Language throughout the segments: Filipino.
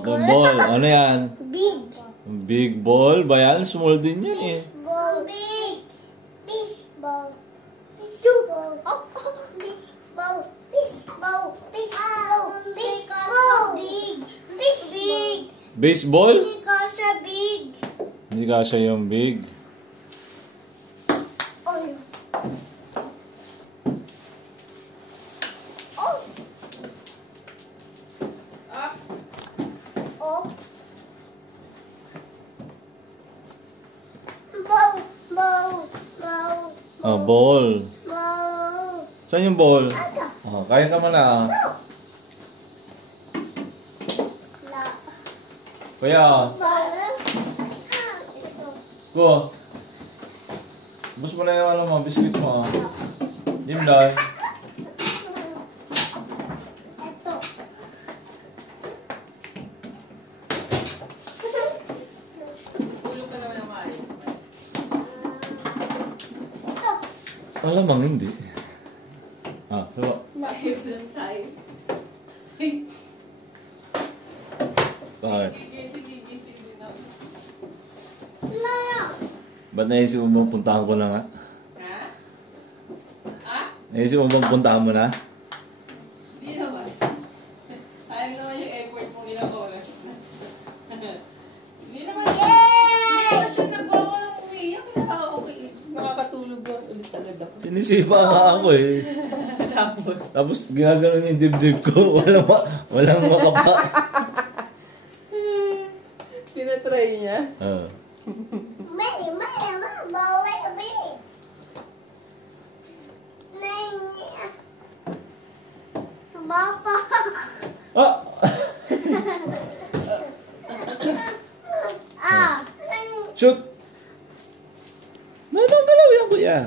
Okay, ball. Ano yan? Big. Big ball ba yan? Small din yan eh. Ball. Big. Baseball. Baseball. Baseball. Baseball. Baseball. Baseball. Big. Big. Baseball? Hindi kasi big. Hindi kasya yung big. Oh. Oh. Oh. Ball. Ball. Ball. Ah, ball. Ball. Saan yung ball? Oh, kaya ka man na. La. Kaya, Ball. go. Bus mo na yung ano mo, biscuit mo. Jim dahil. Ito. Tulog ka naman ng maayos. Ito. Alamang hindi. Ah, so, Ayos lang tayo. bakit? Gigising din ako. La. Ba't naisip mo bang puntahan ko na nga? Ha? Ha? Naisip mo bang puntahan mo na? Hindi naman. Sayang naman yung effort mong ilang oras. Hindi naman. Hindi naman siya nagbawa ng umiiyak. Okay. Nakakatulog ba ulit agad ako. Sinisipa nga ako eh. Tapos. Tapos ginagano yung dibdib ko. Walang makapa. Tinatry niya. May, bawal ka ba yun? Bapa. Ah! Ah. Shoot! Natangkalaw yan kuya.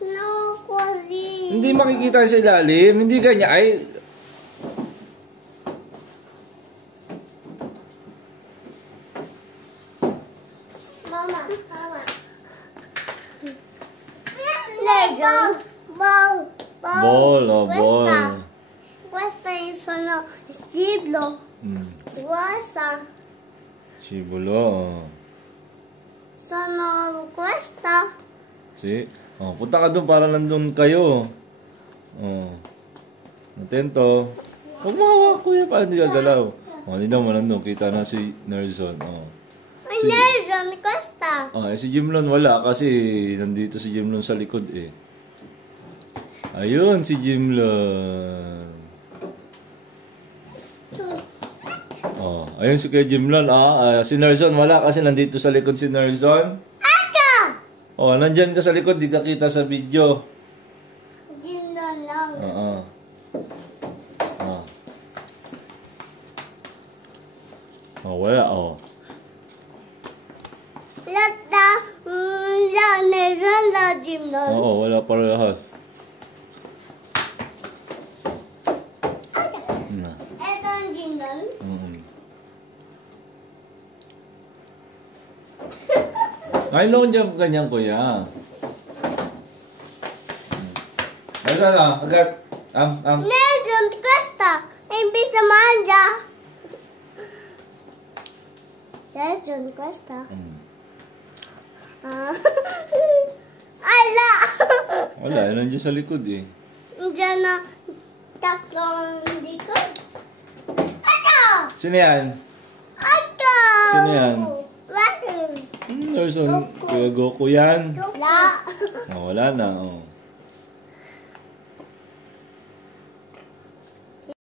No, kasi. Hindi makikita sa ilalim. Hindi kanya ay... Mama. Legend. Ball. Ball, oh, ball. Questa sono stilo. Questa Sibulo. sono questa. Si? Oh, punta ka doon para nandun kayo. Oh. Atento. Huwag mahawak kuya para hindi gagalaw. Oh, hindi naman nandun. Kita na si Nerson. Oh. May legend questa. Oh, si Jimlon wala kasi nandito si Jimlon sa likod eh. Ayun si Jimlon. Oh, ayun si kay Jimlon. Si Nerson wala kasi nandito sa likod si Nerson. Aka! Oh, nandyan ka sa likod, di ka kita sa video. Gino lang. Oo. Oh. Oh, wala oh. Lata, la legend la Gino. Oo, wala parehas. Na. Ito ang Gino. Ay, noon dyan ganyan kuya. Ay, na, agad. Legend questa. Impisa mangia. Legend questa. Ala! Wala, nandiyan sa likod eh. Diyan na tatlong likod. Ano? Sino yan? Ako! Sino yan? Bakit? Nerson, Kuya Goku yan. La! Oh, wala na, oh.